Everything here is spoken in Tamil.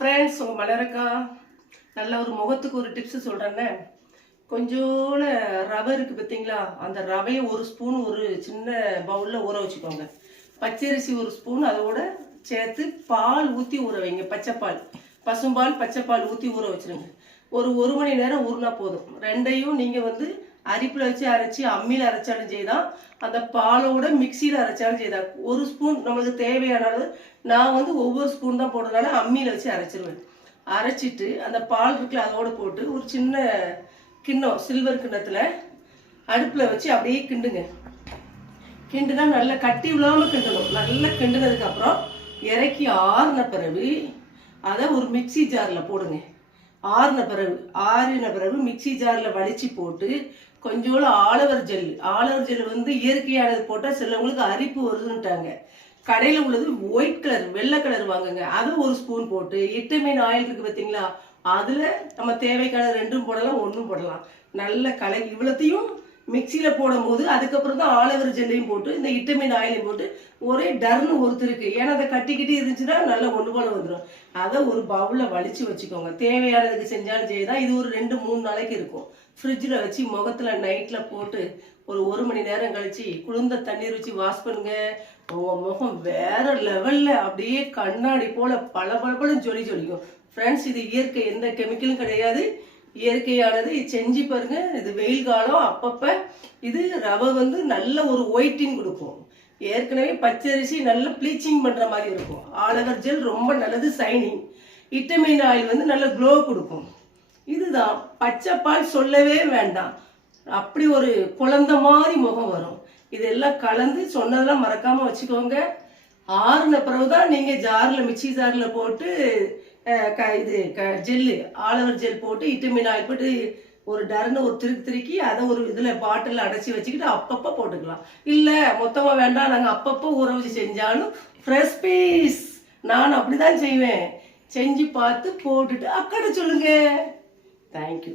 ஃப்ரெண்ட்ஸ், உங்கள் மலரக்கா நல்ல ஒரு முகத்துக்கு ஒரு டிப்ஸ் சொல்கிறேன்னே. கொஞ்சோட ரவை இருக்குது பார்த்தீங்களா, அந்த ரவையை ஒரு ஸ்பூன் ஒரு சின்ன பவுலில் ஊற வச்சுக்கோங்க. பச்சரிசி ஒரு ஸ்பூன் அதோட சேர்த்து பால் ஊற்றி ஊற வைங்க. பச்சைப்பால், பசும்பால், பச்சைப்பால் ஊற்றி ஊற வச்சுருங்க. ஒரு மணி நேரம் ஊறினா போதும். ரெண்டையும் நீங்கள் அரிப்பில் வச்சு அரைச்சி அம்மியில் அரைச்சாலும் செய்தான், அந்த பாலோட மிக்சியில் அரைச்சாலும் செய்தான். ஒரு ஸ்பூன் நம்மளுக்கு தேவையான அளவு. நான் ஒவ்வொரு ஸ்பூன் தான் போடுறதுனால அம்மியில் வச்சு அரைச்சிருவேன். அரைச்சிட்டு அந்த பால் இருக்குல்ல அதோடு போட்டு ஒரு சின்ன கிண்ணம், சில்வர் கிண்ணத்தில் அடுப்பில் வச்சு அப்படியே கிண்டுங்க. கிண்டுனா நல்லா கட்டி விழாமல் கிண்டணும். நல்லா கிண்டுனதுக்கப்புறம் இறக்கி ஆறின பிறகு அதை ஒரு மிக்சி ஜாரில் போடுங்க. ஆறின பிறகு மிக்சி ஜாரில் வலிச்சு போட்டு கொஞ்சோண்டு ஆலவர் ஜெல் இயற்கையானது போட்டால் சிலவங்களுக்கு அரிப்பு வருதுன்னுட்டாங்க. கடையில் உள்ளது ஒயிட் கலர், வெள்ளை கலர் வாங்குங்க. அதை ஒரு ஸ்பூன் போட்டு விட்டமின் ஆயில் இருக்குது பார்த்தீங்களா, அதில் நம்ம தேவைக்கான 2 போடலாம், 1 போடலாம். நல்ல கலக்கி இவ்வளோத்தையும் மிக்சியில் போடும் போது அதுக்கப்புறம் தான் ஆலவர் ஜெல்லையும் போட்டு இந்த விட்டமின் ஆயிலையும் போட்டு ஒரே டர்னு ஒருத்தருக்கு. ஏன்னா அதை கட்டிக்கிட்டு இருந்துச்சுன்னா நல்லா ஒன்று போல வந்துடும். அதை ஒரு பவுலில் வலிச்சு வச்சுக்கோங்க. தேவையானதுக்கு செஞ்சாலும் செய்தால் இது ஒரு 2-3 நாளைக்கு இருக்கும். ஃப்ரிட்ஜில் வச்சு முகத்தில் நைட்டில் போட்டு ஒரு மணி நேரம் கழிச்சு குளிர்ந்த தண்ணீர் வச்சு வாஷ் பண்ணுங்க. உங்கள் முகம் வேற லெவலில் அப்படியே கண்ணாடி போல பளபளன்னு ஜொலிக்கும். ஃப்ரெண்ட்ஸ், இது இயற்கை, எந்த கெமிக்கலும் கிடையாது, இயற்கையானது. செஞ்சு பாருங்க. இது வெயில் காலம், அப்பப்போ இது ரவை நல்ல ஒரு ஒயிட்டிங் கொடுக்கும். ஏற்கனவே பச்சரிசி நல்ல ப்ளீச்சிங் பண்ணுற மாதிரி இருக்கும். ஆலவர் ஜெல் ரொம்ப நல்லது, சைனிங். விட்டமின் ஆயில் நல்ல க்ளோ கொடுக்கும். இதுதான் பச்சைப்பால் சொல்லவே வேண்டாம். அப்படி ஒரு குழந்தை மாதிரி முகம் வரும். இதெல்லாம் கலந்து சொன்னதெல்லாம் மறக்காம வச்சுக்கோங்க. ஆறுன பிறகுதான் நீங்க ஜார்ல, மிக்சி ஜார்ல போட்டு ஜெல்லு, ஆலவர் ஜெல் போட்டு விட்டமின் ஆயில் போட்டு ஒரு டர்னு ஒரு திருக்கி அதை ஒரு இதுல பாட்டில் அடைச்சி வச்சுக்கிட்டு அப்பப்போ போட்டுக்கலாம். இல்லை மொத்தமா வேண்டாம், நாங்கள் அப்பப்போ ஊற வச்சு செஞ்சாலும் ஃப்ரெஷ் பீஸ். நான் அப்படிதான் செய்வேன். செஞ்சு பார்த்து போட்டுட்டு அக்கடை சொல்லுங்க. தேங்க்யூ.